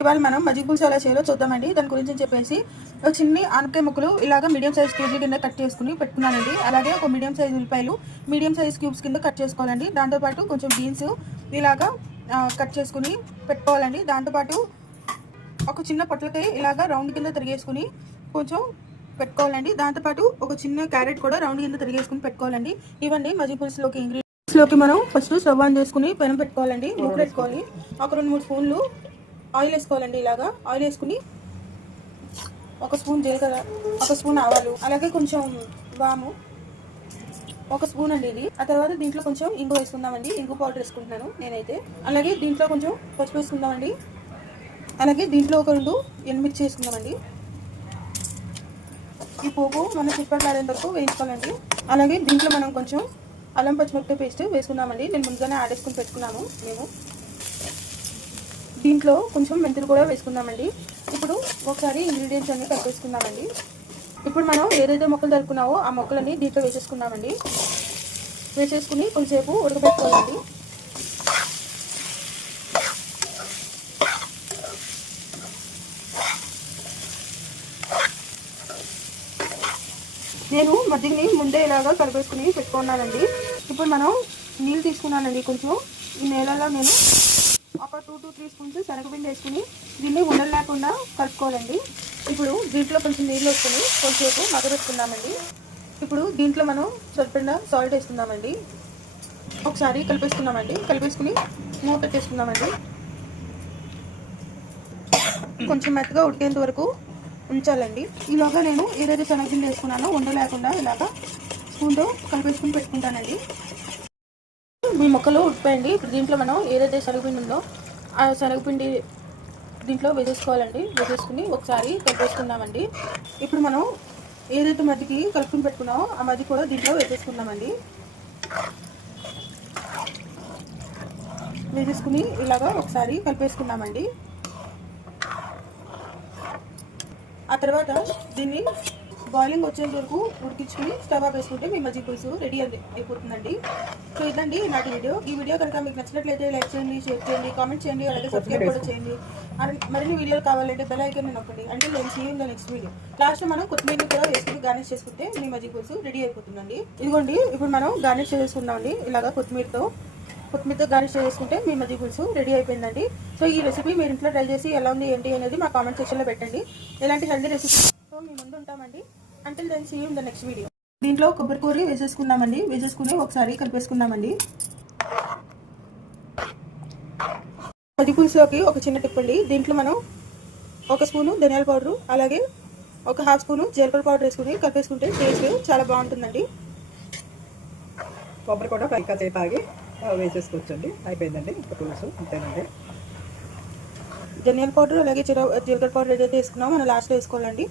ఇవాళ మనం మజ్జిగ పులుసు ఎలా చేయాలో చూద్దామండి. దాని గురించి చెప్పేసి ఒక చిన్ని ఆనపకాయ ముక్కలు ఇలాగా మీడియం సైజ్ కేజీ కింద కట్ చేసుకుని పెట్టుకున్నానండి. అలాగే ఒక మీడియం సైజ్ ఉల్లిపాయలు మీడియం సైజ్ క్యూబ్స్ కింద కట్ చేసుకోవాలండి. దాంతోపాటు కొంచెం బీన్స్ ఇలాగా కట్ చేసుకుని పెట్టుకోవాలండి. దాంతోపాటు ఒక చిన్న పొట్లకాయ ఇలాగా రౌండ్ కింద తిరిగేసుకుని కొంచెం పెట్టుకోవాలండి. దాంతోపాటు ఒక చిన్న క్యారెట్ కూడా రౌండ్ కింద తిరిగేసుకుని పెట్టుకోవాలండి. ఇవన్నీ మజ్జిగ పులుసులోకి ఇంగ్రీడియంట్స్లోకి మనం ఫస్ట్ స్టవ్ ఆన్ చేసుకుని పెనం పెట్టుకోవాలండి. మూకుడు పెట్టుకోవాలి. ఒక 2-3 స్పూన్లు ఆయిల్ వేసుకోవాలండి. ఇలాగా ఆయిల్ వేసుకుని ఒక స్పూన్ జీలకర్ర, ఒక స్పూన్ ఆవాలు, అలాగే కొంచెం వాము, ఒక స్పూన్ అండి ఇది. ఆ తర్వాత దీంట్లో కొంచెం ఇంగు వేసుకుందామండి. ఇంగు పౌడర్ వేసుకుంటున్నాను నేనైతే. అలాగే దీంట్లో కొంచెం పసుపు వేసుకుందామండి. అలాగే దీంట్లో ఒక 2 ఎండుమిర్చి వేసుకుందామండి. ఈ పోపు మన చిప్పట్లాడేంత వరకు వేయించుకోవాలండి. అలాగే దీంట్లో మనం కొంచెం అల్లం పచ్చిమిరపకాయ పేస్ట్ వేసుకుందామండి. నేను ముందుగానే ఆడేసుకుని పెట్టుకున్నాము మేము. దీంట్లో కొంచెం మెంతులు కూడా వేసుకుందామండి. ఇప్పుడు ఒకసారి ఇంగ్రీడియంట్స్ అన్నీ కలిపేసుకుందామండి. ఇప్పుడు మనం ఏదైతే మొక్కలు తరుపుకున్నావో ఆ మొక్కలని దీంట్లో వేసేసుకుందామండి. వేసేసుకుని కొంచెంసేపు ఉడకబెట్టుకోవాలండి. నేను మజ్జిగని ముందే ఇలాగా కలిపేసుకుని పెట్టుకున్నానండి. ఇప్పుడు మనం నీళ్ళు తీసుకున్నానండి. కొంచెం ఈ నీళ్ళలో నేను ఒక 2-3 స్పూన్స్ శనగపిండి వేసుకుని దీన్ని ఉండలు లేకుండా కలుపుకోవాలండి. ఇప్పుడు దీంట్లో కొంచెం నీళ్ళు వేసుకుని కొంచెంసేపు మగ్గబెట్టుకుందామండి. ఇప్పుడు దీంట్లో మనం సరిపడిన సాల్ట్ వేసుకుందామండి. ఒకసారి కలిపేసుకుందామండి. కలిపేసుకుని మూత పెట్టేసుకుందామండి. కొంచెం మెత్తగా ఉడికేంత వరకు ఉంచాలండి. ఈలోగా నేను ఏదైతే శనగపిండి వేసుకున్నానో ఉండ లేకుండా ఇలాగా స్పూన్తో కలిపేసుకుని పెట్టుకుంటానండి. మీ మొక్కలు ఉడిపోయండి. ఇప్పుడు దీంట్లో మనం ఏదైతే శనగపిండి ఉందో ఆ శనగపిండి దీంట్లో వేసేసుకోవాలండి. వేసేసుకుని ఒకసారి కలిపేసుకుందామండి. ఇప్పుడు మనం ఏదైతే మధ్యకి కలుపుకుని పెట్టుకున్నామో ఆ మధ్య కూడా దీంట్లో వేసేసుకుందామండి. వేసేసుకుని ఇలాగా ఒకసారి కలిపేసుకుందామండి. ఆ తర్వాత దీన్ని బాయిలింగ్ వచ్చేంత వరకు ఉడికించుకుని స్టవ్ ఆఫ్ వేసుకుంటే మీ మజ్జిగ పులుసు రెడీ అయిపోతుందండి. సో ఇదండి నాటి వీడియో. ఈ వీడియో కనుక మీకు నచ్చినట్లయితే లైక్ చేయండి, షేర్ చేయండి, కామెంట్ చేయండి, అలాగే సబ్స్క్రైబ్ కూడా చేయండి. మరిన్ని వీడియోలు కావాలంటే బెల్ ఐకాన్ నొక్కండి. అంటే నేను see in the next video. లాస్ట్లో మనం కొత్తిమీర కూడా వేసుకుని గార్నిష్ చేసుకుంటే మీ మజ్జిగ పులుసు రెడీ అయిపోతుందండి. ఇదిగోండి ఇప్పుడు మనం గార్నిష్ చేసుకుందామండి. ఇలాగా కొత్తిమీరతో గార్నిష్ చేసుకుంటే మీ మజ్జిగ పులుసు రెడీ అయిపోయిందండి. సో ఈ రెసిపీ మీరు ఇంట్లో ట్రై చేసి ఎలా ఉంది ఏంటి అనేది మా కామెంట్ సెక్షన్లో పెట్టండి. ఇలాంటి హెల్దీ రెసిపీతో మీ ముందు ఉంటామండి. Until then see you in the next video. దీంట్లో కొబ్బరి కూర వేసేసుకుందామండి. వేసేసుకుని ఒకసారి కలిపేసుకుందామండి. మజ్జిగ పులుసులోకి ఒక చిన్న టిప్ అండి. దీంట్లో మనం ఒక స్పూను ధనియాల పౌడరు అలాగే ఒక హాఫ్ స్పూను జీలకర్ర పౌడర్ వేసుకుని కలిపేసుకుంటే టేస్ట్ చాలా బాగుంటుందండి. కొబ్బరి కూడా పైకా చేసి ఆగి వేసేసుకోవచ్చండి. అయిపోయిందండి పులుసు అంతేనండి. ధనియాల పౌడర్ అలాగే జీలకర్ర పౌడర్ ఏదైతే వేసుకున్నామో మనం లాస్ట్లో వేసుకోవాలండి.